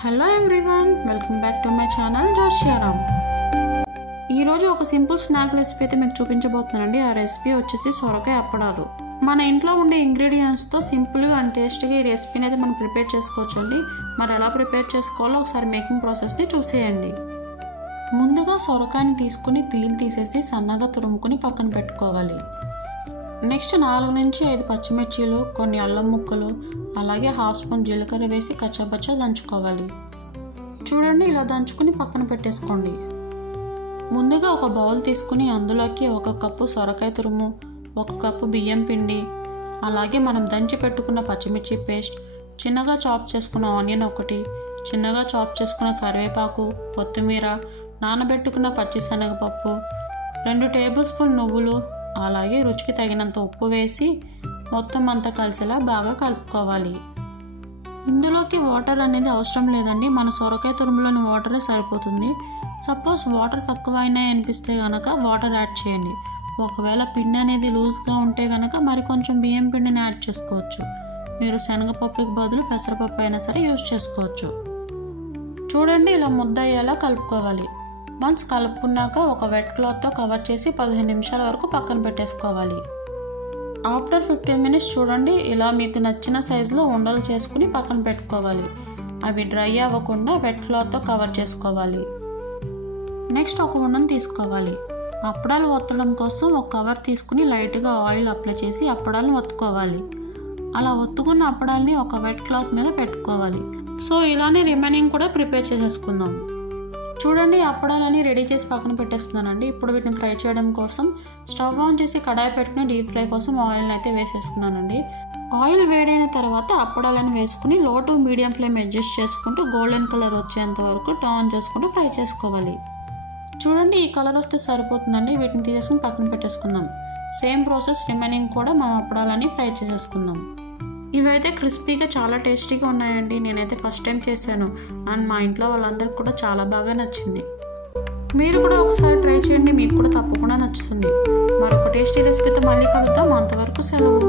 Hello everyone, welcome back to my channel Joshyaram. ఈరోజు ఒక simple snack recipe అయితే మీకు చూపించబోతున్నానండి. ఆ రెసిపీ వచ్చేసి సొరకాయ అప్పడాలు. మన ఇంట్లో ఉండే ఇంగ్రీడియంట్స్తో సింపుల్గా అండ్ టేస్టీగా ఈ రెసిపీని అయితే మనం ప్రిపేర్ చేసుకోవచ్చండి. మరి ఎలా ప్రిపేర్ చేసుకోవాలో ఒకసారి మేకింగ్ ప్రాసెస్ని చూసేయండి. ముందుగా సొరకాయని తీసుకుని పీల్ తీసేసి సన్నగా తురుముకొని పక్కన పెట్టుకోవాలి. నెక్స్ట్ 4 నుంచి 5 పచ్చిమిర్చీలు, కొన్ని అల్లం ముక్కలు, అలాగే 1/2 స్పూన్ జీలకర్ర వేసి కచ్చాపచ్చా దంచుకోవాలి. చూడండి, ఇలా దంచుకుని పక్కన పెట్టేసుకోండి. ముందుగా ఒక బౌల్ తీసుకుని అందులోకి 1 కప్పు సొరకాయ తురుము, 1 కప్పు బియ్యం పిండి, అలాగే మనం దంచి పెట్టుకున్న పచ్చిమిర్చి పేస్ట్, చిన్నగా చాప్ చేసుకున్న ఆనియన్ 1, చిన్నగా చాప్ చేసుకున్న కరివేపాకు, కొత్తిమీర, నానబెట్టుకున్న పచ్చిశనగపప్పు, 2 టేబుల్ స్పూన్ నువ్వులు, అలాగే రుచికి తగినంత ఉప్పు వేసి మొత్తం అంతా కలిసేలా బాగా కలుపుకోవాలి. ఇందులోకి వాటర్ అనేది అవసరం లేదండి, మన సొరకాయ తురుములోని వాటరే సరిపోతుంది. సపోజ్ వాటర్ తక్కువ అయినాయి అనిపిస్తే కనుక వాటర్ యాడ్ చేయండి. ఒకవేళ పిండి అనేది లూజ్గా ఉంటే కనుక మరి కొంచెం బియ్యం పిండిని యాడ్ చేసుకోవచ్చు. మీరు శనగపప్పుకి బదులు పెసరపప్పు అయినా సరే యూజ్ చేసుకోవచ్చు. చూడండి, ఇలా ముద్ద అయ్యేలా కలుపుకోవాలి. వన్స్ కలుపుకున్నాక ఒక వెట్ క్లాత్తో కవర్ చేసి 15 నిమిషాల వరకు పక్కన పెట్టేసుకోవాలి. ఆఫ్టర్ 15 మినిట్స్ చూడండి, ఇలా మీకు నచ్చిన సైజులో ఉండలు చేసుకుని పక్కన పెట్టుకోవాలి. అవి డ్రై అవ్వకుండా వెట్ క్లాత్తో కవర్ చేసుకోవాలి. నెక్స్ట్ ఒక ఉండను తీసుకోవాలి. అప్పడాలు ఒత్తడం కోసం ఒక కవర్ తీసుకుని లైట్గా ఆయిల్ అప్లై చేసి అప్పడాలను ఒత్తుకోవాలి. అలా ఒత్తుకున్న అప్పడాలని ఒక వెట్ క్లాత్ మీద పెట్టుకోవాలి. సో ఇలానే రిమైనింగ్ కూడా ప్రిపేర్ చేసేసుకుందాం. చూడండి, అప్పడాలని రెడీ చేసి పక్కన పెట్టేసుకున్నానండి. ఇప్పుడు వీటిని ఫ్రై చేయడం కోసం స్టవ్ ఆన్ చేసి కడాయి పెట్టుకుని డీప్ ఫ్రై కోసం ఆయిల్ని అయితే వేసేసుకున్నానండి. ఆయిల్ వేడైన తర్వాత అప్పడాలను వేసుకుని లో టు మీడియం ఫ్లేమ్ అడ్జస్ట్ చేసుకుంటూ గోల్డెన్ కలర్ వచ్చేంత వరకు టర్న్ చేసుకుంటూ ఫ్రై చేసుకోవాలి. చూడండి, ఈ కలర్ వస్తే సరిపోతుందండి. వీటిని తీసేసుకుని పక్కన పెట్టేసుకుందాం. సేమ్ ప్రాసెస్ రిమైనింగ్ కూడా మనం అప్పడాలని ఫ్రై చేసేసుకుందాం. ఇవైతే క్రిస్పీగా చాలా టేస్టీగా ఉన్నాయండి. నేనైతే ఫస్ట్ టైం చేశాను అండ్ మా ఇంట్లో వాళ్ళందరికీ కూడా చాలా బాగా నచ్చింది. మీరు కూడా ఒకసారి ట్రై చేయండి, మీకు కూడా తప్పకుండా నచ్చుతుంది. మరొక టేస్టీ రెసిపీతో మళ్ళీ కలుద్దాం. అంతవరకు సెలవు.